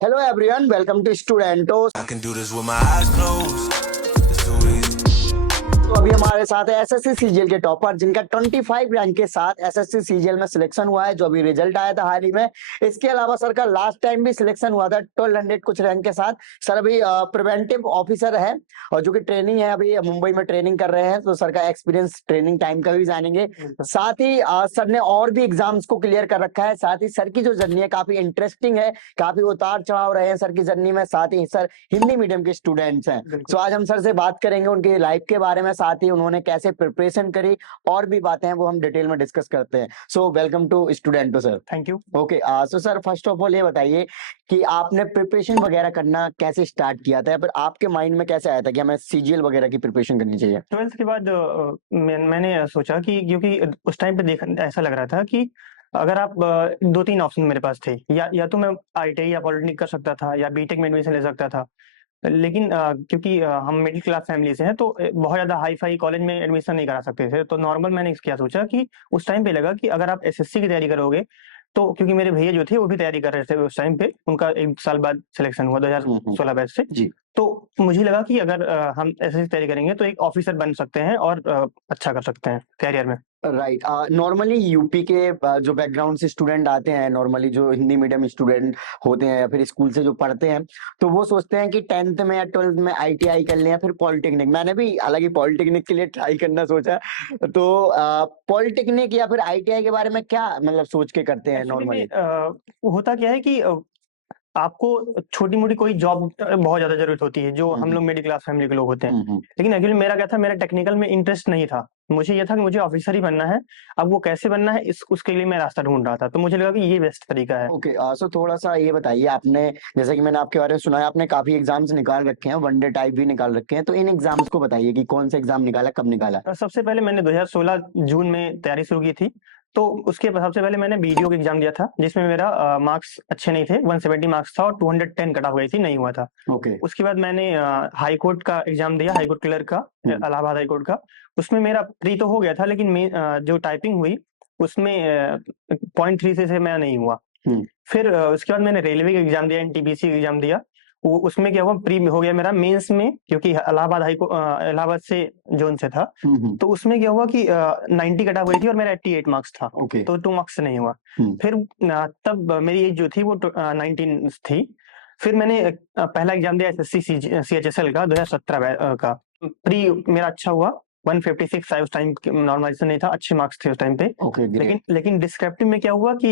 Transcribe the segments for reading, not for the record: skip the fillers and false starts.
Hello everyone, welcome to Studentos। I can do this with my eyes closed. It's too easy. तो अभी हमारे साथ है SSC CGL के टॉपर जिनका 25 रैंक के साथ एसएससी सीजीएल में सिलेक्शन हुआ है, जो अभी रिजल्ट आया था हाल ही में। इसके अलावा सर का लास्ट टाइम भी सिलेक्शन हुआ था 1200 कुछ रैंक के साथ। सर अभी प्रिवेंटिव ऑफिसर है और जो कि ट्रेनिंग है, अभी मुंबई में ट्रेनिंग कर रहे हैं। तो सर का एक्सपीरियंस ट्रेनिंग टाइम का भी जानेंगे। साथ ही सर ने और भी एग्जाम्स को क्लियर कर रखा है। साथ ही सर की जो जर्नी है काफी इंटरेस्टिंग है, काफी उतार चढ़ाव रहे हैं सर की जर्नी में। साथ ही सर हिंदी मीडियम के स्टूडेंट्स हैं। तो आज हम सर से बात करेंगे उनकी लाइफ के बारे में, साथ ही उन्होंने कैसे प्रिपरेशन करी और भी बातें हैं वो हम डिटेल में डिस्कस करते हैं। सो वेलकम टू स्टूडेंटो sir. Thank you. Okay, so sir first of all ये बताइए कि आपने प्रिपरेशन वगैरह करना कैसे स्टार्ट किया था, या फिर आपके माइंड में कैसे आया था कि हमें सीजीएल वगैरह की प्रिपरेशन करनी चाहिए? 12th के बाद मैंने सोचा कि क्योंकि उस टाइम पे ऐसा लग रहा था कि अगर आप 2-3 ऑप्शन मेरे पास थे, या तो मैं आईटीआई या पॉलिटेक्निक कर सकता था या बीटेक में एडमिशन ले सकता था। लेकिन क्योंकि हम मिडिल क्लास फैमिली से हैं, तो बहुत ज़्यादा हाई-फाई कॉलेज में एडमिशन नहीं करा सकते थे। तो नॉर्मल मैंने क्या सोचा कि उस टाइम पे लगा कि अगर आप एसएससी की तैयारी करोगे, तो क्योंकि मेरे भैया जो थे वो भी तैयारी कर रहे थे उस टाइम पे, उनका 1 साल बाद सिलेक्शन हुआ 2016 बैच से। जी। तो मुझे लगा कि अगर हम एसएससी की तैयारी करेंगे तो एक ऑफिसर बन सकते हैं और अच्छा कर सकते हैं करियर में। राइट। नॉर्मली यूपी के जो बैकग्राउंड से स्टूडेंट आते हैं, नॉर्मली जो हिंदी मीडियम स्टूडेंट होते हैं या फिर स्कूल से जो पढ़ते हैं, तो वो सोचते हैं कि 10th में या 12th में आईटीआई कर लें या फिर पॉलिटेक्निक। मैंने भी हालांकि पॉलिटेक्निक के लिए ट्राई करना सोचा। तो पॉलिटेक्निक या फिर आईटीआई के बारे में क्या मतलब सोच के करते हैं एक्चुअली नॉर्मली? में होता क्या है कि आपको छोटी-मोटी कोई जॉब बहुत ज़्यादा ज़रूरत होती है, जो हम लोग मिडिल क्लास फैमिली के लोग होते हैं। लेकिन एक्चुअली मेरा क्या था, मेरा टेक्निकल में इंटरेस्ट नहीं था। मुझे ये था कि मुझे ऑफिसर ही बनना है। अब वो कैसे बनना है उसके लिए मैं रास्ता ढूँढ रहा था। तो मुझे लगा कि ये बेस्ट तरीका है। ओके, सो थोड़ा-सा ये बताइए, आपने जैसे कि मैंने आपके बारे में सुना है, आपने काफ़ी एग्ज़ाम्स निकाल रखे हैं, वन डे टाइप भी निकाल रखे हैं, तो इन एग्ज़ाम्स को बताइए कि कौन से एग्ज़ाम निकाला, कब निकाला? सबसे पहले मैंने 2016 जून में तैयारी शुरू की थी। तो उसके सबसे पहले मैंने बीडीओ का एग्ज़ाम दिया था, जिसमें मेरा मार्क्स अच्छे नहीं थे, 170 मार्क्स था और 210 कट ऑफ गई थी, नहीं हुआ था। ओके। उसके बाद मैंने हाई कोर्ट का एग्ज़ाम दिया, हाई कोर्ट क्लर्क का, इलाहाबाद हाई कोर्ट का। उसमें मेरा प्री तो हो गया था, लेकिन जो टाइपिंग हुई उसमें 0.3 से मैं नहीं हुआ। हुँ। फिर उसके बाद मैंने रेलवे का एग्ज़ाम दिया, एनटीपीसी का एग्ज़ाम दिया। वो उसमें क्या हुआ, प्री में हो गया मेरा, मेंस में क्योंकि इलाहाबाद से ज़ोन से था। तो उसमें क्या हुआ कि 90 कट ऑफ गई थी और मेरा 88 मार्क्स था। ओके। तो 2 मार्क्स से नहीं हुआ। हुँ। फिर तब मेरी एज जो थी वो 19 थी। फिर मैंने पहला एग्ज़ाम दिया एसएससी सीएचएसएल का 2017 का। प्री मेरा अच्छा हुआ, 156 आए उस टाइम, नॉर्मलाइज़ेशन नहीं था, अच्छे मार्क्स थे उस टाइम पे। Okay, great. लेकिन डिस्क्रिप्टिव में क्या हुआ कि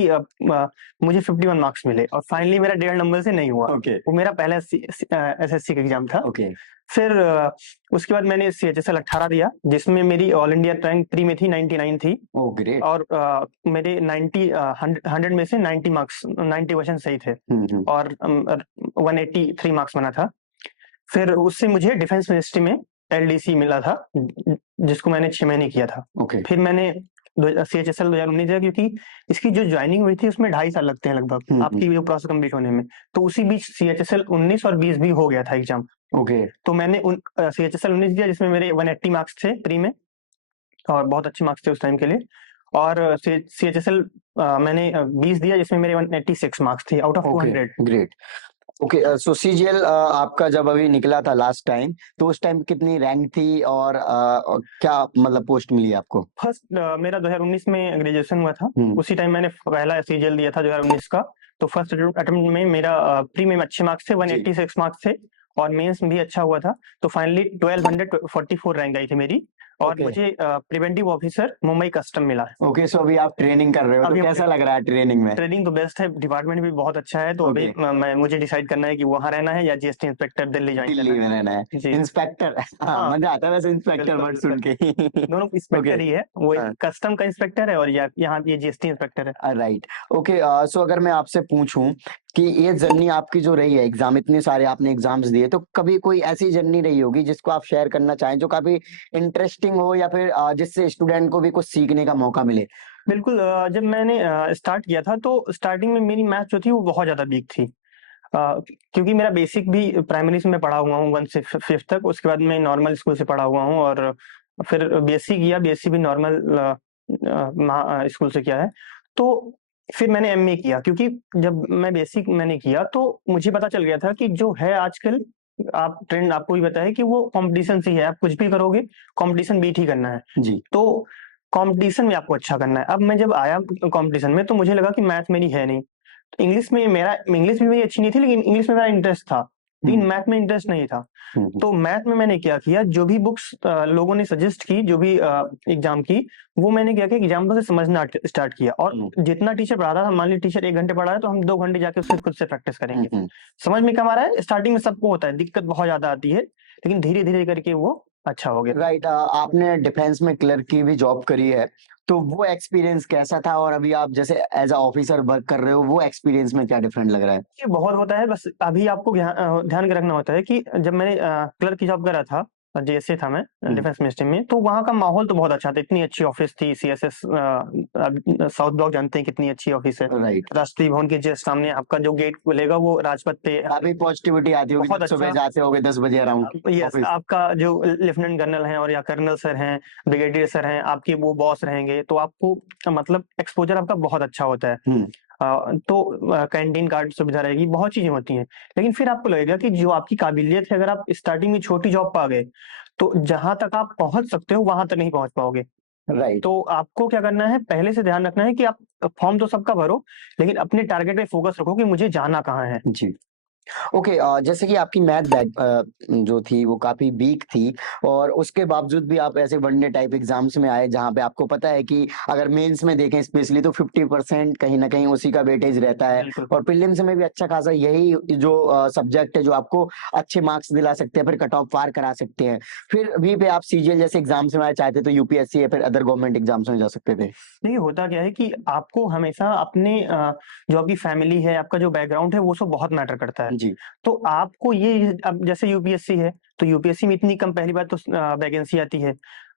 मुझे 51 मार्क्स मिले और फाइनली मेरा 1.5 नंबर से नहीं हुआ। ओके। वो मेरा पहला एसएससी का एग्ज़ाम था। ओके। फिर उसके बाद मैंने सीएचएसएल 18 दिया, जिसमें मेरी ऑल इंडिया रैंक प्री में थी, 99 थी। Oh great. और मेरे 100 में से 90 मार्क्स, 90 क्वेश्चन सही थे और 183 मार्क्स बना था। फिर उससे मुझे डिफेंस मिनिस्ट्री में एलडीसी मिला था, जिसको मैंने 6 महीने किया था। ओके। फिर मैंने सीएचएसएल 2019 दिया, क्योंकि इसकी जो ज्वाइनिंग हुई थी उसमें 2.5 साल लगते हैं लगभग आपकी वो प्रोसेस कंप्लीट होने में। तो उसी बीच सीएचएसएल 19 और 20 भी हो गया था एग्जाम। ओके। तो मैंने सीएचएसएल 19 दिया, जिसमें मेरे 180 मार्क्स थे प्री में और बहुत अच्छे मार्क्स थे उस टाइम के लिए। और सीएचएसएल मैंने 20 दिया, जिसमें मेरे 186 मार्क्स थे out of 200। Great. Okay, so CGL आपका जब अभी निकला था लास्ट टाइम, तो उस टाइम कितनी रैंक थी और क्या मतलब पोस्ट मिली आपको? फर्स्ट मेरा 2019 में ग्रेजुएशन हुआ था। उसी टाइम मैंने पहला सीजीएल दिया था 2019 का। तो फर्स्ट अटेम्प्ट में मेरा प्री में अच्छे मार्क्स थे, 186 मार्क्स थे और मेंस में भी अच्छा हुआ था। तो फाइनली 1244 रैंक आई थी मेरी और मुझे प्रिवेंटिव ऑफिसर मुंबई कस्टम मिला। ओके, सो अभी आप ट्रेनिंग कर रहे हो, तो कैसा लग रहा है ट्रेनिंग में? ट्रेनिंग तो बेस्ट है, डिपार्टमेंट भी बहुत अच्छा है। तो अभी मुझे डिसाइड करना है कि वहाँ रहना है या जीएसटी इंस्पेक्टर दिल्ली ज्वाइन करना है। दिल्ली में रहना है। जी। इंस्पेक्टर। हाँ। मजा आता है वैसे इंस्पेक्टर वर्ड सुन के। दोनों इंस्पेक्टर ही है, वो कस्टम का इंस्पेक्टर है और यहाँ ये जीएसटी इंस्पेक्टर है। राइट। ओके, सो अगर मैं आपसे पूछूं कि ये जर्नी आपकी जो रही है, एग्जाम इतने सारे आपने एग्जाम्स दिए, तो कभी कोई ऐसी जर्नी रही होगी जिसको आप शेयर करना चाहें, जो काफी इंटरेस्टिंग हो या फिर जिससे स्टूडेंट को भी कुछ सीखने का मौका मिले? बिल्कुल। जब मैंने स्टार्ट किया था तो स्टार्टिंग में मेरी मैथ जो थी वो बहुत ज़्यादा वीक थी। क्योंकि मेरा बेसिक भी प्राइमरी से मैं पढ़ा हुआ हूँ 1 से 5th तक। उसके बाद मैं नॉर्मल स्कूल से पढ़ा हुआ हूँ और फिर बीएससी किया, बीएससी भी नॉर्मल स्कूल से किया है। तो फिर मैंने एमए किया, क्योंकि जब मैं बेसिक मैंने किया तो मुझे पता चल गया था कि जो है आजकल आप ट्रेंड आपको भी पता है कि वो कंपटीशन से ही है, आप कुछ भी करोगे कंपटीशन बीट ही करना है। जी। तो कंपटीशन में आपको अच्छा करना है। अब मैं जब आया कंपटीशन में तो मुझे लगा कि मैथ मेरी है नहीं। तो इंग्लिश भी मेरी अच्छी नहीं थी, लेकिन इंग्लिश में मेरा इंटरेस्ट था, लेकिन हुँ, मैथ में इंटरेस्ट नहीं था। हुँ, हुँ, तो मैथ में मैंने क्या किया, जो भी बुक्स लोगों ने सजेस्ट की, जो भी एग्जाम की, वो मैंने क्या किया, एग्जाम्पल से समझना स्टार्ट किया। और हुँ, जितना टीचर पढ़ा रहा था, मान लीजिए टीचर 1 घंटे पढ़ा रहा है तो हम 2 घंटे जाके उससे खुद से प्रैक्टिस हुँ, करेंगे। हुँ। समझ में कम आ रहा है, स्टार्टिंग में सबको होता है, दिक्कत बहुत ज्यादा आती है, लेकिन धीरे धीरे करके वो अच्छा हो गया। राइट, आपने डिफेंस में क्लर्क की भी जॉब करी है, तो वो एक्सपीरियंस कैसा था? और अभी आप जैसे एज़ अ ऑफिसर वर्क कर रहे हो, वो एक्सपीरियंस में क्या डिफरेंट लग रहा है? ये बहुत होता है, बस अभी आपको ध्यान के रखना होता है कि जब मैंने क्लर्क की जॉब करा था, जेएसए था मैं, हुँ, डिफेंस मिनिस्ट्री में, तो वहाँ का माहौल तो बहुत अच्छा था। इतनी अच्छी ऑफिस थी, सीएसएस साउथ ब्लॉक जानते हैं कितनी अच्छी ऑफिस है। राइट। राष्ट्रीय भवन के जस्ट सामने आपका जो गेट खुलेगा वो राजपथ पे काफ़ी पॉजिटिविटी आती होगी बहुत जब सुबह अच्छा। जाते होगे 10 बजे अराउंड यस, ऑफिस। आपका जो लेफ्टिनेंट कर्नल हैं और या कर्नल सर हैं, ब्रिगेडियर सर हैं, आपके वो बॉस रहेंगे, तो आपको मतलब एक्सपोज़र आपका बहुत अच्छा होता है। हुँ, तो कैंटीन कार्ड सुविधा रहेगी, बहुत चीज़ें होती हैं। लेकिन फिर आपको लगेगा कि जो आपकी काबिलियत है, अगर आप स्टार्टिंग में छोटी जॉब पा गए, तो जहाँ तक आप पहुँच सकते हो, वहाँ तक नहीं पहुँच पाओगे। राइट। तो आपको क्या करना है, पहले से ध्यान रखना है कि आप फॉर्म तो सबका भरो, लेकिन अपने टारगेट पे फोकस रखो कि मुझे जाना कहाँ है। जी। ओके, जैसे कि आपकी मैथ जो थी वो काफ़ी वीक थी और उसके बावजूद भी आप ऐसे वनडे टाइप एग्ज़ाम्स में आए जहाँ पे आपको पता है कि अगर मेंस में देखें स्पेशली तो 50% कहीं न कहीं उसी का वेटेज रहता है बिल्कुल। और प्रीलिम्स में भी अच्छा खासा यही जो सब्जेक्ट है जो आपको अच्छे मार्क्स दिला सकते हैं, फिर कट ऑफ पार करा सकते हैं। फिर भी पे आप सीजीएल जैसे एग्ज़ाम्स में आए, चाहते तो यूपीएससी या फिर अदर गवर्नमेंट एग्ज़ाम्स में जा सकते थे। देखिए, होता क्या है कि आपको हमेशा अपने जो आपकी फैमिली है, आपका जो बैकग्राउंड है, वो सब बहुत मैटर करता है। जी। तो आपको ये अब जैसे यूपीएससी है, तो यूपीएससी में इतनी कम, पहली बात तो वैकेंसी आती है,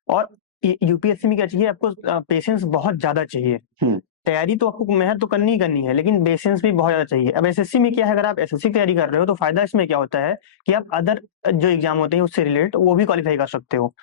और यूपीएससी में क्या चाहिए आपको, पेशेंस बहुत ज़्यादा चाहिए। हुँ, तैयारी तो आपको मेहनत तो करनी ही करनी है, लेकिन पेशेंस भी बहुत ज़्यादा चाहिए। अब एसएससी में क्या है, अगर आप एसएससी की तैयारी कर रहे हो, तो फ़ायदा इसमें क्या होता है कि आप अदर जो एग्ज़ाम होते हैं, उससे रिलेटेड वो भी क्वालीफाई कर सकते हो।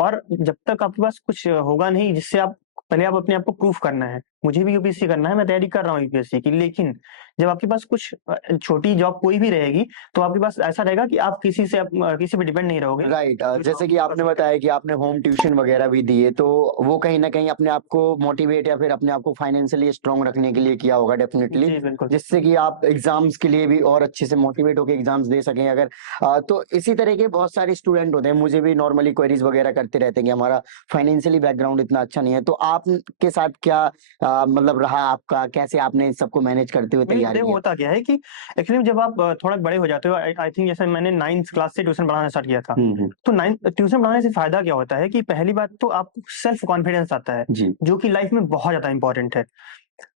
और जब तक आपके पास कुछ होगा नहीं जिससे आप पहले आप अपने आप को प्रूफ करना है। मुझे भी यूपीएससी करना है, मैं तैयारी कर रहा हूँ यूपीएससी की, लेकिन जब आपके पास कुछ छोटी जॉब कोई भी रहेगी, तो आपके पास ऐसा रहेगा कि आप किसी पे डिपेंड नहीं रहोगे। राइट, जो जैसे जॉब कि कर आपने सकते हैं। बताया कि आपने होम ट्यूशन वगैरह भी दिए, तो वो कहीं न कहीं अपने आप को मोटिवेट या फिर अपने आप को फाइनेंशियली स्ट्रॉन्ग रखने के लिए किया होगा डेफिनिटली, जी, बिल्कुल। जिससे कि आप एग्ज़ाम्स के लिए भी और अच्छे से मोटिवेट होके एग्ज़ाम्स दे सकें अगर तो इसी तरह के बहुत सारे स्टूडेंट होते हैं, मुझे भी नॉर्मली क्वेरीज़ वगैरह करते रहते हैं कि हमारा फाइनेंशियली बैकग्राउंड इतना अच्छा नहीं है, तो आपके साथ क्या मतलब रहा आपका? कैसे आपने इन सबको मैनेज करते हुए नहीं, तैयारी देखो किया? होता क्या है कि एक्चुअली जब आप थोड़ा बड़े हो जाते हो, आई आई थिंक जैसे मैंने 9th क्लास से ट्यूशन पढ़ाना स्टार्ट किया था। हुँ, हुँ। तो 9th ट्यूशन पढ़ाने से फ़ायदा क्या होता है कि पहली बात तो आपको सेल्फ कॉन्फिडेंस आता है, जी। जो कि लाइफ़ में बहुत ज़्यादा इम्पोर्टेंट है।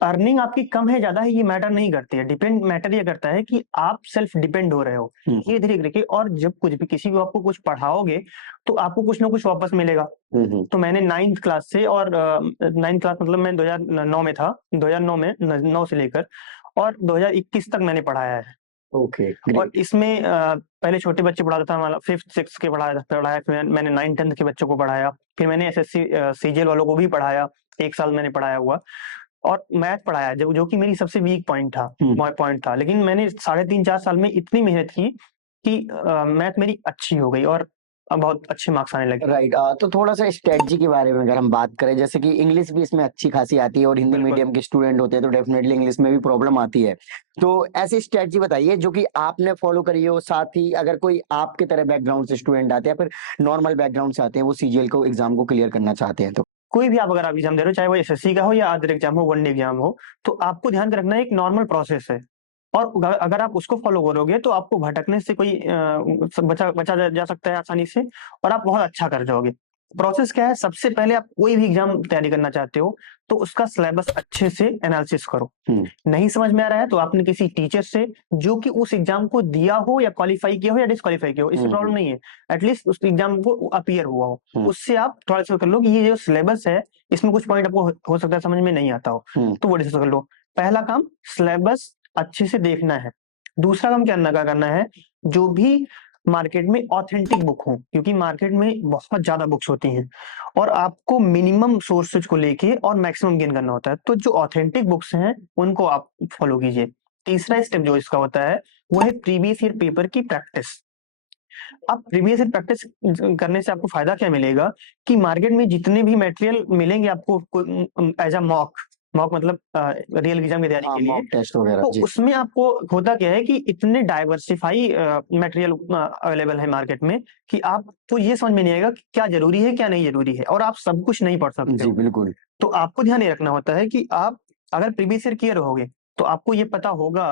अर्निंग आपकी कम है, ज़्यादा है, ये मैटर नहीं करती है। डिपेंड मैटर ये करता है कि आप सेल्फ डिपेंड हो रहे हो। हुँ, ये धीरे करके, और जब कुछ भी किसी को आपको कुछ पढ़ाओगे, तो आपको कुछ ना कुछ वापस मिलेगा। हुँ, हुँ। तो मैंने 9th क्लास से, और 9th क्लास मतलब मैं 2009 में था, 2009 में 9 से लेकर और 2021 तक मैंने पढ़ाया है। ओके, और ग्रेट। इसमें पहले छोटे बच्चे पढ़ाता था, मतलब 5th 6th के पढ़ाया, फिर मैंने 9th 10th के बच्चों को पढ़ाया, फिर मैंने एसएससी सीजीएल वालों को भी पढ़ाया, 1 साल मैंने पढ़ाया हुआ, और मैथ पढ़ाया जो कि मेरी सबसे वीक हुँ। पॉइंट था। लेकिन मैंने साढ़े 3-4 साल में इतनी मेहनत की कि मैथ मेरी अच्छी हो गई और बहुत अच्छे मार्क्स आने लगे। राइट, तो थोड़ा-सा स्ट्रैटेजी के बारे में अगर हम बात करें, जैसे कि इंग्लिश भी इसमें अच्छी खासी आती है और हिंदी बिल्कुल। मीडियम के स्टूडेंट होते हैं, तो डेफ़िनेटली इंग्लिश में भी प्रॉब्लम आती है। तो ऐसी स्ट्रैटेजी बताइए जो कि आपने फ़ॉलो करी हो, साथ ही अगर कोई आपके तरह बैकग्राउंड से स्टूडेंट आते हैं या फिर नॉर्मल बैकग्राउंड से आते हैं, वो सीजीएल को एग्ज़ाम को क्लियर करना चाहते हैं तो? कोई भी आप अगर आप एग्ज़ाम दे रहे हो, चाहे वो एसएससी का हो या अदर एग्ज़ाम हो, वन डे एग्ज़ाम हो, तो आपको ध्यान रखना है एक नॉर्मल प्रोसेस है। और अगर आप उसको फ़ॉलो करोगे, तो आपको भटकने से कोई बचा बचा जा सकता है आसानी से, और आप बहुत अच्छा कर जाओगे। प्रोसेस क्या है, सबसे पहले आप कोई भी एग्ज़ाम तैयारी करना चाहते हो, तो उसका सिलेबस अच्छे से एनालिसिस करो। हुँ, नहीं समझ में आ रहा है, तो आपने किसी टीचर से, जो कि उस एग्ज़ाम को दिया हो या क्वालीफाई किया हो या डिसक्वालीफाई किया हो, इससे हुँ, प्रॉब्लम हुँ, नहीं है। एटलीस्ट उस एग्ज़ाम को अपीयर हुआ हो, हुँ, उससे आप थोड़ा डिस्कस कर लो कि ये जो सिलेबस है, इसमें कुछ पॉइंट आपको हो सकता है समझ में नहीं आता हो, हुँ, तो वो डिस्कस कर लो। पहला काम सिलेबस अच्छे से देखना है। दूसरा काम क्या करना है, जो भी मार्केट में ऑथेंटिक बुक हो, क्योंकि मार्केट में बहुत ज़्यादा बुक्स होती हैं, और आपको मिनिमम सोर्सेज को लेके और मैक्सिमम गेन करना होता है। तो जो ऑथेंटिक बुक्स हैं उनको आप फॉलो कीजिए। तीसरा स्टेप जो इसका होता है वो है प्रीवियस ईयर पेपर की प्रैक्टिस। अब प्रीवियस ईयर प्रैक्टिस करने से आपको फायदा क्या मिलेगा कि मार्केट में जितने भी मटेरियल मिलेंगे आपको एज अ मॉक मतलब रियल एग्जाम की तैयारी हाँ के लिए, मॉक टेस्ट वगैरह तो जी उसमें आपको होता क्या है कि इतने डाइवर्सिफाई मटेरियल अवेलेबल है मार्केट में कि आपको ये समझ में नहीं आएगा कि क्या जरूरी है क्या नहीं जरूरी है, और आप सब कुछ नहीं पढ़ सकते जी हो। बिल्कुल तो आपको ध्यान ये रखना होता है कि आप अगर प्रीवियस ईयर क्लियर रहोगे तो आपको ये पता होगा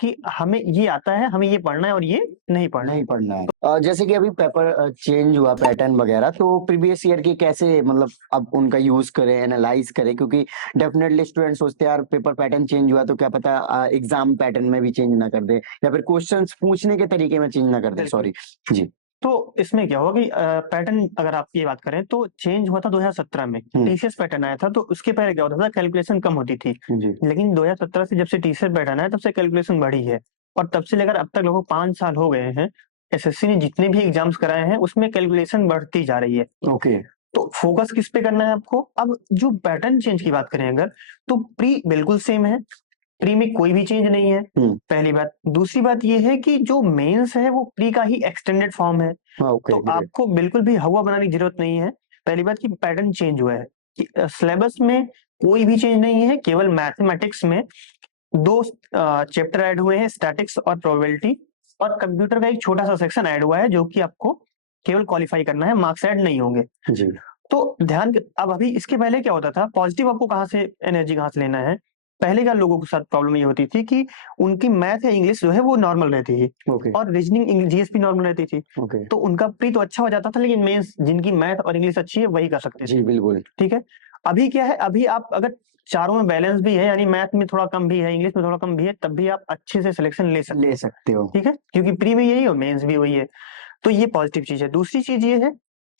कि हमें ये आता है, हमें ये पढ़ना है और ये नहीं पढ़ना है। नहीं पढ़ना है। जैसे कि अभी पेपर चेंज हुआ पैटर्न वगैरह, तो प्रीवियस ईयर की कैसे मतलब अब उनका यूज करें, एनालाइज करें, क्योंकि डेफिनेटली स्टूडेंट सोचते हैं यार पेपर पैटर्न चेंज हुआ तो क्या पता एग्जाम पैटर्न में भी चेंज ना कर दे, या फिर क्वेश्चंस पूछने के तरीके में चेंज ना कर दे। बिल्कुल। सॉरी जी। तो इसमें क्या होगा कि पैटर्न अगर आप ये बात करें तो चेंज हुआ था 2017 में, टीसीएस पैटर्न आया था, तो उसके पहले क्या होता था कैलकुलेशन कम होती थी। जी लेकिन 2017 से जब से टीसीएस पैटर्न आया तब से कैलकुलेशन बढ़ी है, और तब से लेकर अब तक लगभग 5 साल हो गए हैं। एसएससी ने जितने भी एग्जाम्स कराए हैं उसमें कैलकुलेशन बढ़ती जा रही है। ओके तो फोकस किस पे करना है आपको। अब जो पैटर्न चेंज की बात करें अगर, तो प्री बिल्कुल सेम है, प्री में कोई भी चेंज नहीं है, पहली बात। दूसरी बात ये है कि जो मेंस है वो प्री का ही एक्सटेंडेड फॉर्म है, ओके तो आपको बिल्कुल भी हवा बनाने की जरूरत नहीं है। पहली बात कि पैटर्न चेंज हुआ है कि सिलेबस में कोई भी चेंज नहीं है, केवल मैथमेटिक्स में 2 चैप्टर ऐड हुए हैं, स्टैटिक्स और प्रोबेबिलिटी, और कंप्यूटर का एक छोटा सा सेक्शन ऐड हुआ है जो कि आपको केवल क्वालिफाई करना है, मार्क्स ऐड नहीं होंगे। जी तो ध्यान अब अभी इसके पहले क्या होता था, पॉजिटिव आपको कहाँ से एनर्जी कहाँ से लेना है। पहले का लोगों के साथ प्रॉब्लम ये होती थी कि उनकी मैथ या इंग्लिश जो है वो नॉर्मल रहती थी, ओके और रीजनिंग जीएस भी नॉर्मल रहती थी, ओके तो उनका प्री तो अच्छा हो जाता था, लेकिन मेंस जिनकी मैथ और इंग्लिश अच्छी है वही कर सकते थे। जी बिल्कुल ठीक है। अभी क्या है, अभी आप अगर चारों में बैलेंस भी है, यानी मैथ में थोड़ा कम भी है, इंग्लिश में थोड़ा कम भी है, तब भी आप अच्छे से सिलेक्शन ले सकते ले सकते हो। ठीक है, क्योंकि प्री भी यही और मेंस भी वही है। तो ये पॉजिटिव चीज है। दूसरी चीज ये है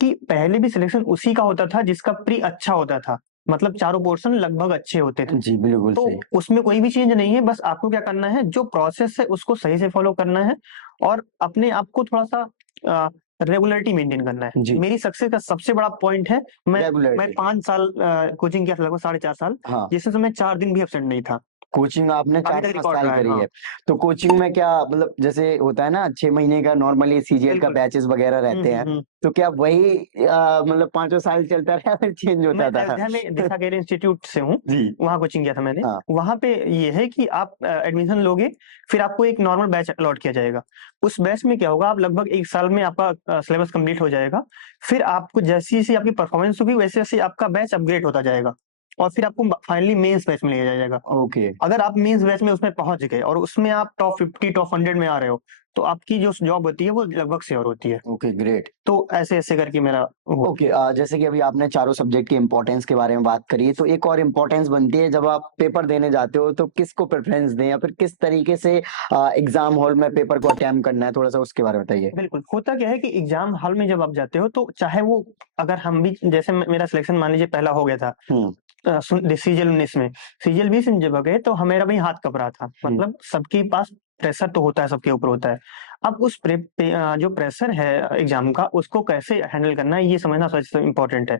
कि पहले भी सिलेक्शन उसी का होता था जिसका प्री अच्छा होता था, मतलब चारों पोर्शन लगभग अच्छे होते थे। जी बिल्कुल तो सही। उसमें कोई भी चेंज नहीं है, बस आपको क्या करना है, जो प्रोसेस है उसको सही से फॉलो करना है, और अपने आप को थोड़ा सा रेगुलरिटी मेंटेन करना है। जी मेरी सक्सेस का सबसे बड़ा पॉइंट है, मैं रेगुलरिटी 5 साल कोचिंग किया था, लगभग 4.5 साल, हाँ। जिसमें मैं 4 दिन भी एब्सेंट नहीं था। कोचिंग आपने अभी तक 4-5 रिकॉर्ड साल रहा है। करी हाँ, है। तो कोचिंग में क्या मतलब जैसे होता है ना 6 महीने का नॉर्मली सीजीएल का बिल्कुल। बैचेस वगैरह रहते हैं, तो क्या वही मतलब 5 साल चलता रहा फिर चेंज मैं होता था? अयोध्या में दिशा केयर इंस्टीट्यूट से हूँ, जी वहाँ कोचिंग किया था मैंने। हाँ वहाँ पे ये है कि आप एडमिशन लोगे, फिर आपको एक नॉर्मल बैच अलॉट किया जाएगा। उस बैच में क्या होगा, आप लगभग 1 साल में आपका सिलेबस कंप्लीट हो जाएगा। फिर आपको जैसी-जैसी आपकी परफॉर्मेंस होगी वैसे-वैसे आपका बैच अपग्रेड होता जाएगा, और फिर आपको फाइनली मेंस बैच में लिया जाएगा। ओके अगर आप मेंस बैच में उसमें पहुंच गए और उसमें आप टॉप 50 टॉप 100 में आ रहे हो, तो आपकी जो जॉब होती है वो लगभग श्योर होती है। Okay great. तो ऐसे-ऐसे करके मेरा ओके जैसे कि अभी आपने चारों सब्जेक्ट की इम्पोर्टेंस के बारे में बात करी है, तो एक और इम्पोर्टेंस बनती है जब आप पेपर देने जाते हो तो किसको प्रेफरेंस दें, या फिर किस तरीके से एग्जाम हॉल में पेपर को अटेम्प्ट करना है, थोड़ा सा उसके बारे में बताइए। बिल्कुल, होता क्या है कि एग्ज़ाम हॉल में जब आप जाते हो तो चाहे वो, अगर हम भी जैसे मेरा सिलेक्शन मान लीजिए पहला हो गया था हम्म सीजीएल 19 में, सीजीएल 20 में जब गए तो मेरा भी हाथ कँप रहा था। मतलब सबके पास प्रेशर तो होता है, सबके ऊपर होता है। अब उस जो प्रेशर है एग्ज़ाम का उसको कैसे हैंडल करना है ये समझना सबसे इम्पोर्टेंट है।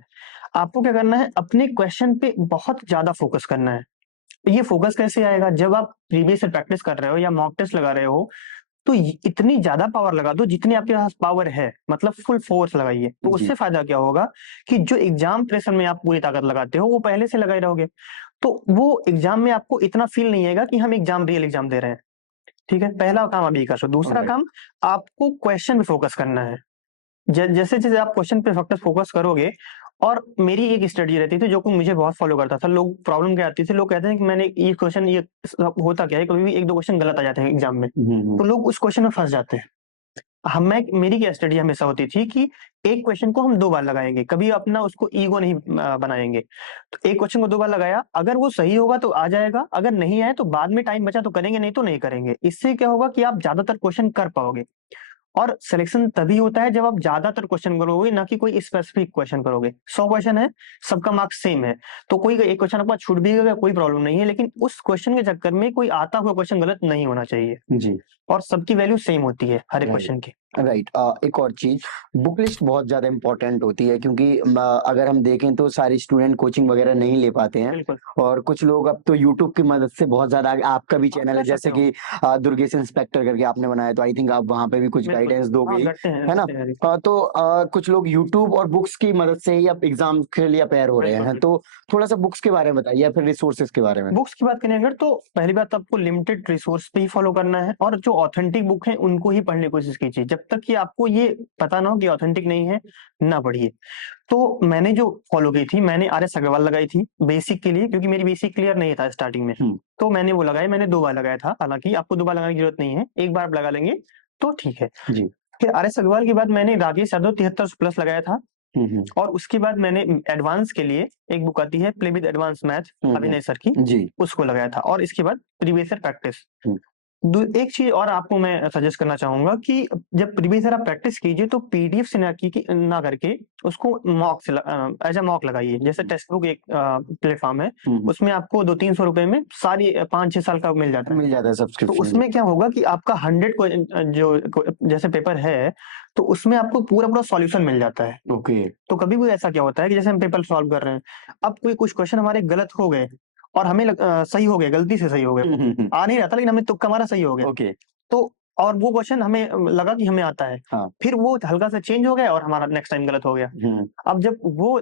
आपको क्या करना है, अपने क्वेश्चन पे बहुत ज़्यादा फोकस करना है। ये फोकस कैसे आएगा, जब आप प्रीवियस से प्रैक्टिस कर रहे हो या मॉक टेस्ट लगा रहे हो, तो इतनी ज्यादा पावर लगा दो जितनी आपके पास पावर है, मतलब फुल फोर्स लगाइए। तो जी उससे फायदा क्या होगा कि जो एग्जाम प्रेशर में आप पूरी ताकत लगाते हो वो पहले से लगाए रहोगे, तो वो एग्जाम में आपको इतना फील नहीं आएगा कि हम रियल एग्जाम दे रहे हैं। ठीक है, पहला काम अभी कर सो। दूसरा ऑलराइट काम, आपको क्वेश्चन पे फोकस करना है। जैसे जैसे आप क्वेश्चन पे फोकस करोगे, और मेरी एक स्ट्रेटजी रहती थी जो कि मुझे बहुत फॉलो करता था। लोग प्रॉब्लम क्या आती थी, लोग कहते हैं कि मैंने ये क्वेश्चन, ये होता क्या है, कभी भी 1-2 क्वेश्चन गलत आ जाते हैं एग्जाम में, तो लोग उस क्वेश्चन में फंस जाते हैं। मेरी क्या स्ट्रेटजी हमेशा होती थी कि एक क्वेश्चन को हम 2 बार लगाएंगे, कभी अपना उसको ईगो नहीं बनाएंगे। तो एक क्वेश्चन को 2 बार लगाया, अगर वो सही होगा तो आ जाएगा, अगर नहीं आए तो बाद में टाइम बचा तो करेंगे, नहीं तो नहीं करेंगे। इससे क्या होगा कि आप ज्यादातर क्वेश्चन कर पाओगे, और सिलेक्शन तभी होता है जब आप ज्यादातर क्वेश्चन करोगे, ना कि कोई स्पेसिफिक क्वेश्चन करोगे। 100 क्वेश्चन है, सबका मार्क्स सेम है, तो कोई एक क्वेश्चन आपका छूट भी गया कोई प्रॉब्लम नहीं है, लेकिन उस क्वेश्चन के चक्कर में कोई आता हुआ क्वेश्चन गलत नहीं होना चाहिए, जी और सबकी वैल्यू सेम होती है हर एक राइट। क्वेश्चन की। राइट। एक और चीज, बुक लिस्ट बहुत ज्यादा इंपॉर्टेंट होती है क्योंकि अगर हम देखें तो सारे स्टूडेंट कोचिंग वगैरह नहीं ले पाते हैं, बिल्कुल। और कुछ लोग अब तो यूट्यूब की मदद से बहुत ज्यादा आपका भी आप चैनल है कर जैसे सकते हो। कि दुर्गेश इंस्पेक्टर करके आपने बनाया, तो आई थिंक आप वहां पे भी कुछ बिल्कुल। गाइडेंस दोगे हाँ, ही, है ना? करते हैं जी। तो कुछ लोग यूट्यूब और बुक्स की मदद से ही अब एग्जाम के लिए अपेयर हो रहे बिल्कुल, हैं, बिल्कुल। तो थोड़ा सा बुक्स के बारे में बताइए या फिर रिसोर्सेज के बारे में। बुक्स की बात करें अगर, तो पहली बात आपको लिमिटेड रिसोर्स पे ही फॉलो करना है, और जो ऑथेंटिक बुक है उनको ही पढ़ने की कोशिश कीजिए। जब तक कि आपको ये पता ना हो कि ऑथेंटिक नहीं है, ना पढ़िए। तो मैंने जो फॉलो की थी, मैंने आर एस अग्रवाल लगाई थी बेसिक के लिए, क्योंकि मेरी बेसिक क्लियर नहीं था स्टार्टिंग में। हम्म। तो मैंने वो लगाया, मैंने 2 बार लगाया था। हालांकि आपको 2 बार लगाने की जरूरत नहीं है, एक बार आप लगा लेंगे तो ठीक है। जी। फिर आर एस अग्रवाल के बाद मैंने राजेश यादव 73 प्लस लगाया था। हम्म। और उसके बाद मैंने एडवांस के लिए एक बुक आती है, प्ले विद एडवांस मैथ, अभिनय सर की, जी। उसको लगाया था। और इसके बाद प्रीवियस ईयर प्रैक्टिस। हम्म। एक चीज और आपको मैं सजेस्ट करना चाहूंगा कि जब प्रीवियस ईयर आप प्रैक्टिस कीजिए तो पीडीएफ से ना करके उसको मॉक से एज अ मॉक लगाइए। जैसे टेक्स्ट बुक एक प्लेटफॉर्म है, उसमें आपको 200-300 रुपए में सारी 5-6 साल का मिल जाता है। मिल जाता है तो सब्सक्रिप्शन। उसमें क्या होगा कि आपका 100 जैसे पेपर है, तो उसमें आपको पूरा पूरा सॉल्यूशन मिल जाता है। ओके। तो कभी भी ऐसा क्या होता है कि जैसे हम पेपर सॉल्व कर रहे हैं, अब कोई कुछ क्वेश्चन हमारे गलत हो गए और हमें सही हो गए, गलती से सही हो गए, आ नहीं रहा था लेकिन हमें तुक्का मारा सही हो गया। ओके। तो और वो क्वेश्चन हमें लगा कि हमें आता है, हाँ। फिर वो हल्का सा चेंज हो गया और हमारा नेक्स्ट टाइम गलत हो गया। अब जब वो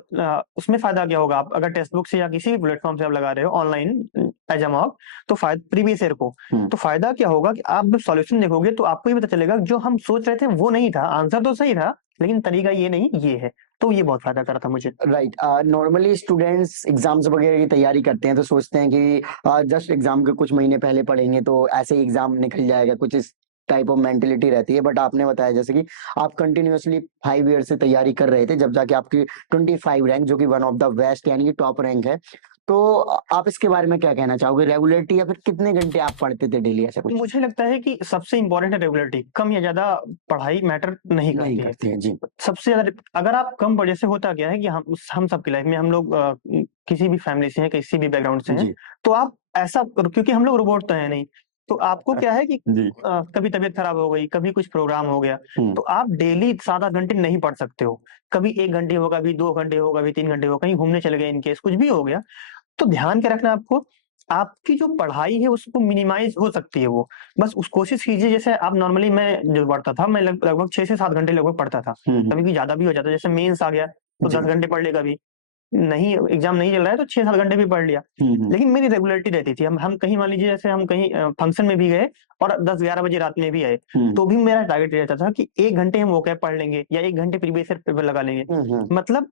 उसमें फायदा क्या होगा, आप अगर टेक्स्ट बुक से या किसी भी प्लेटफॉर्म से आप लगा रहे हो ऑनलाइन एज अ मॉक, तो प्रीवियस ईयर को, तो फायदा क्या होगा कि आप जब सॉल्यूशन देखोगे तो आपको ये पता चलेगा जो हम सोच रहे थे वो नहीं था, आंसर तो सही था लेकिन तरीका ये नहीं, ये है। तो ये बहुत फायदा करा था मुझे। राइट। नॉर्मली स्टूडेंट्स एग्जाम्स वगैरह की तैयारी करते हैं तो सोचते हैं कि जस्ट एग्जाम के कुछ महीने पहले पढ़ेंगे तो ऐसे ही एग्जाम निकल जाएगा, कुछ इस टाइप ऑफ मेंटेलिटी रहती है। बट आपने बताया जैसे कि आप कंटिन्यूअसली 5 ईयर से तैयारी कर रहे थे, जब जाके आपकी 25 रैंक, जो कि वन ऑफ द बेस्ट यानी कि टॉप रैंक है, तो आप इसके बारे में क्या कहना चाहोगे? रेगुलरिटी या फिर कितने घंटे आप पढ़ते थे डेली, ऐसा कुछ? मुझे लगता है कि सबसे इंपॉर्टेंट है रेगुलरिटी। कम या ज्यादा पढ़ाई मैटर नहीं नहीं करती है। करते हैं जी। सबसे ज्यादा अगर आप कम पढ़, जैसे होता क्या है कि हम सबकी लाइफ में हम लोग किसी भी फैमिली से हैं, किसी भी बैकग्राउंड से हैं, जी। तो आप ऐसा क्योंकि हम लोग रोबोट तो है नहीं, तो आपको क्या है कि जी। कभी तबीयत खराब हो गई, कभी कुछ प्रोग्राम हो गया, हम्म। तो आप डेली 7-8 घंटे नहीं पढ़ सकते हो। कभी 1 घंटे हो, कभी 2 घंटे हो, कभी 3 घंटे हो, कहीं घूमने चले गए, इनकेस कुछ भी हो गया, तो ध्यान क्या रखना है आपको, आपकी जो पढ़ाई है उसको मिनिमाइज हो सकती है वो। बस उस कोशिश कीजिए, जैसे आप नॉर्मली मैं जो पढ़ता था, मैं लगभग 6 से 7 घंटे लगभग पढ़ता था। कभी ज्यादा भी हो जाता, जैसे मेंस आ गया तो जी। 10 घंटे पढ़ लिया, कभी नहीं एग्जाम नहीं चल रहा है तो 6-7 घंटे भी पढ़ लिया। लेकिन मेरी रेगुलरिटी रहती थी। हम कहीं मान लीजिए जैसे हम कहीं फंक्शन में भी गए और 10-11 बजे रात में भी आए, तो भी मेरा टारगेट रहता था कि 1 घंटे हम वोकैब पढ़ लेंगे या 1 घंटे प्रीवियस ईयर पेपर लगा लेंगे। मतलब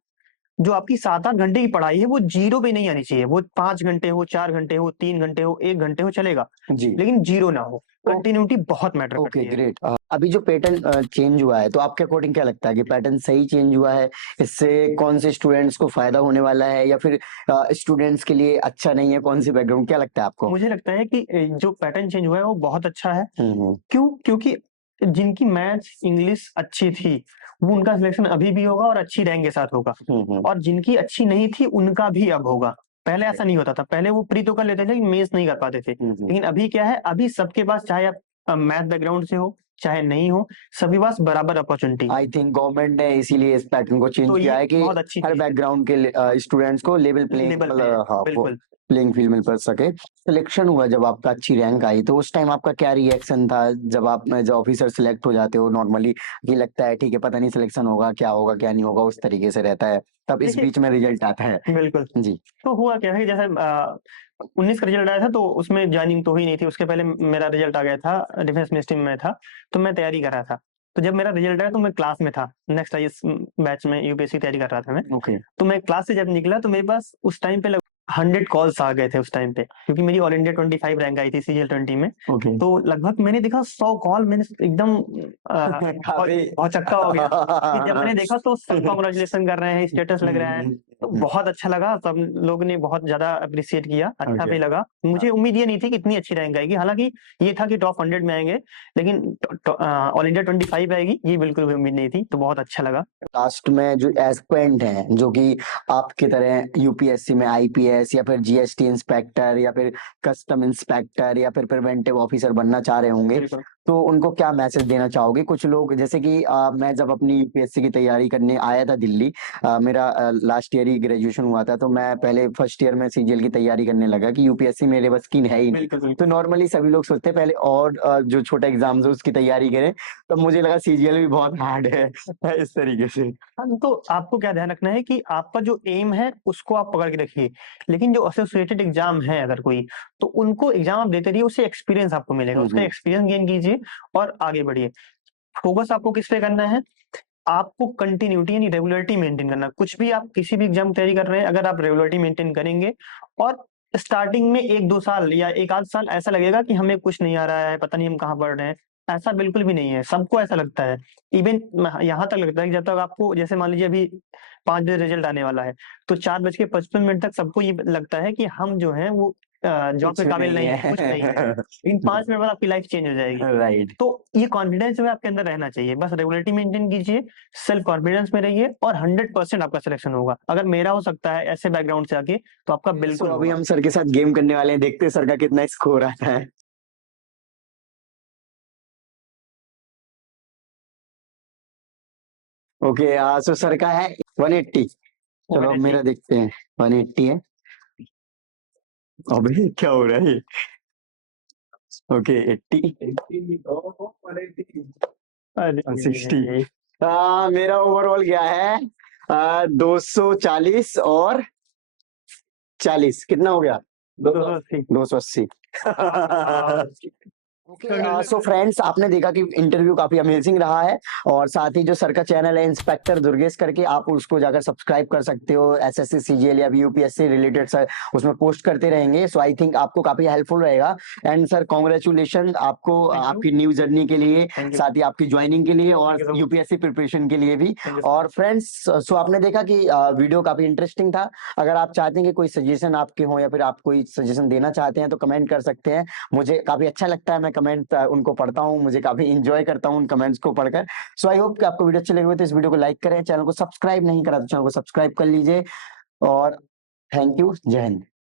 जो आपकी 7-8 घंटे की पढ़ाई है वो जीरो पे नहीं आनी चाहिए। वो 5 घंटे हो, 4 घंटे हो, 3 घंटे हो, 1 घंटे हो, चलेगा, जी। लेकिन जीरो ना हो। कंटिन्यूटी बहुत मैटर ओके, करती है। ग्रेट। अभी जो पैटर्न चेंज हुआ है, तो आपके अकॉर्डिंग क्या लगता है कि पैटर्न सही चेंज हुआ है? इससे कौन से स्टूडेंट्स को फायदा होने वाला है, या फिर स्टूडेंट्स के लिए अच्छा नहीं है? कौन सी बैकग्राउंड, क्या लगता है आपको? मुझे लगता है कि जो पैटर्न चेंज हुआ है वो बहुत अच्छा है। हम्म। क्योंकि जिनकी मैथ्स इंग्लिश अच्छी थी, वो उनका सिलेक्शन अभी भी होगा और अच्छी रैंक के साथ होगा। और जिनकी अच्छी नहीं थी उनका भी अब होगा। पहले ऐसा नहीं होता था, पहले वो प्री तो कर लेते थे लेकिन मेंस नहीं कर पाते थे। लेकिन अभी क्या है, अभी सबके पास, चाहे आप मैथ बैकग्राउंड से हो चाहे नहीं हो, सभी पास बराबर अपॉर्चुनिटी। आई थिंक गवर्नमेंट ने इसीलिए इस पैटर्न को चेंज तो किया ये है कि बहुत अच्छी हर चीज है। बैकग्राउंड के स्टूडेंट्स को लेवल लेवल पे है, बिल्कुल। प्लेइंग फील्ड मिल पर सके। सिलेक्शन हुआ जब आपका अच्छी रैंक आई, तो उस टाइम आपका क्या रिएक्शन था? जब आप जब ऑफिसर सिलेक्ट हो जाते हो नॉर्मली, ये लगता है ठीक है, पता नहीं सिलेक्शन होगा क्या नहीं होगा, उस तरीके से रहता है, तब इस देखिए, बीच में रिजल्ट आता है। बिल्कुल। जी। तो हुआ क्या है कि जैसे 19 का रिजल्ट आया था तो उसमें ज्वाइनिंग तो हुई नहीं थी। उसके पहले मेरा रिजल्ट आ गया था, डिफेंस मिनिस्ट्री में था, तो मैं तैयारी कर रहा था। तो जब मेरा रिजल्ट आया तो मैं क्लास में था, नेक्स्ट आईएएस बैच में यूपीएससी तैयारी कर रहा था मैं। ओके। तो मैं क्लास से जब निकला तो मेरे पास उस टाइम पे 100 कॉल्स आ गए थे उस टाइम पे, क्योंकि मेरी ऑल इंडिया 25 रैंक आई थी सीजीएल 20 में। ओके। तो लगभग मैंने देखा 100 कॉल, मैंने एकदम काफी। बहुत चक्का हो गया कि जब मैंने देखा तो सब कांग्रेचुलेशन कर रहे हैं, स्टेटस लग रहा है, तो बहुत अच्छा लगा। सब लोग ने बहुत ज्यादा अप्रिशिएट किया, अच्छा Okay. भी लगा। मुझे उम्मीद ये नहीं थी कि इतनी अच्छी रैंक आएगी, हालांकि ये था कि टॉप 100 में आएंगे, लेकिन ऑल इंडिया 25 आएगी ये बिल्कुल भी उम्मीद नहीं थी। तो बहुत अच्छा लगा। लास्ट में जो एस्पिरेंट हैं, जो कि आपकी तरह यूपीएससी में आईपीएस या फिर जीएसटी इंस्पेक्टर या फिर कस्टम इंस्पेक्टर या फिर प्रिवेंटिव ऑफिसर बनना चाह रहे होंगे, बिल्कुल। तो उनको क्या मैसेज देना चाहोगे? कुछ लोग जैसे कि मैं जब अपनी यूपीएससी की तैयारी करने आया था दिल्ली, मेरा लास्ट ईयर ही ग्रेजुएशन हुआ था, तो मैं पहले फर्स्ट ईयर में सीजीएल की तैयारी करने लगा कि यूपीएससी मेरे बस की है ही नहीं। बिल्कुल, तो नॉर्मली सभी लोग सोचते हैं पहले और जो छोटे एग्जाम्स है उसकी तैयारी करें, तो मुझे लगा सीजीएल भी बहुत हार्ड है इस तरीके से। हाँ, तो आपको क्या ध्यान रखना है कि आपका जो एम है उसको आप पकड़ के रखिए। लेकिन जो एसोसिएटेड एग्जाम है अगर कोई, तो उनको एग्जाम आप देते रहिए, उससे एक्सपीरियंस आपको मिलेगा, उसका एक्सपीरियंस गेन कीजिए और आगे बढ़िए। फोकस आपको किस पे करना है? आपको कंटिन्यूटी यानी रेगुलरिटी मेंटेन करना है। कुछ भी आप किसी भी एग्जाम की तैयारी कर रहे हैं, अगर आप रेगुलरिटी मेंटेन करेंगे और स्टार्टिंग में 1-2 साल या 1 आध साल ऐसा लगेगा कि हमें कुछ नहीं आ रहा है, पता नहीं हम कहाँ पढ़ रहे हैं, ऐसा बिल्कुल भी नहीं है। सबको ऐसा लगता है। इवन यहाँ तक लगता है कि जब तक आपको जैसे मान लीजिए अभी 5 बजे रिजल्ट आने वाला है, तो 4:55 तक सबको ये लगता है कि हम जो हैं वो जॉब कुछ के काबिल नहीं नहीं है, कुछ नहीं है। इन 5 मिनट बाद आपकी लाइफ चेंज हो जाएगी। राइट। तो ये कॉन्फिडेंस जो है आपके अंदर रहना चाहिए। बस रेगुलरिटी मेंटेन कीजिए, सेल्फ कॉन्फिडेंस में रहिए और 100% आपका सिलेक्शन होगा। अगर मेरा हो सकता है ऐसे बैकग्राउंड से आके, तो आपका सो बिल्कुल अभी होगा। हम सर के साथ गेम करने वाले हैं, देखते हैं सर का कितना स्कोर आता है। ओके, सो सर का है 180। चलो अब 180 मेरा देखते हैं। 180 है। अबे क्या हो रहा है? ओके 80। अरे 160। मेरा ओवरऑल गया है 240 और 40। कितना हो गया? 280 280। ओके, सो फ्रेंड्स, आपने देखा कि इंटरव्यू काफी अमेजिंग रहा है, और साथ ही जो सर का चैनल है इंस्पेक्टर दुर्गेश करके, आप उसको जाकर सब्सक्राइब कर सकते हो। एसएससी सीजीएल या यूपीएससी रिलेटेड सर उसमें पोस्ट करते रहेंगे, सो आई थिंक आपको काफी हेल्पफुल रहेगा। एंड सर कॉन्ग्रेचुलेशन आपको Thank you. आपकी न्यू जर्नी के लिए, Thank you. साथ ही आपकी ज्वाइनिंग के लिए Thank you और so much. यूपीएससी प्रिपरेशन के लिए भी। Thank you so और फ्रेंड्स, सो आपने देखा कि वीडियो काफी इंटरेस्टिंग था। अगर आप चाहते हैं कि कोई सजेशन आपके हो या फिर आप कोई सजेशन देना चाहते हैं तो कमेंट कर सकते हैं। मुझे काफी अच्छा लगता है, मैं कमेंट उनको पढ़ता हूँ, मुझे काफी इंजॉय करता हूँ उन कमेंट्स को पढ़कर। सो आई होप कि आपको वीडियो अच्छी लगी हो तो इस वीडियो को लाइक करें, चैनल को सब्सक्राइब नहीं करा तो चैनल को सब्सक्राइब कर लीजिए, और थैंक यू। जय हिंद।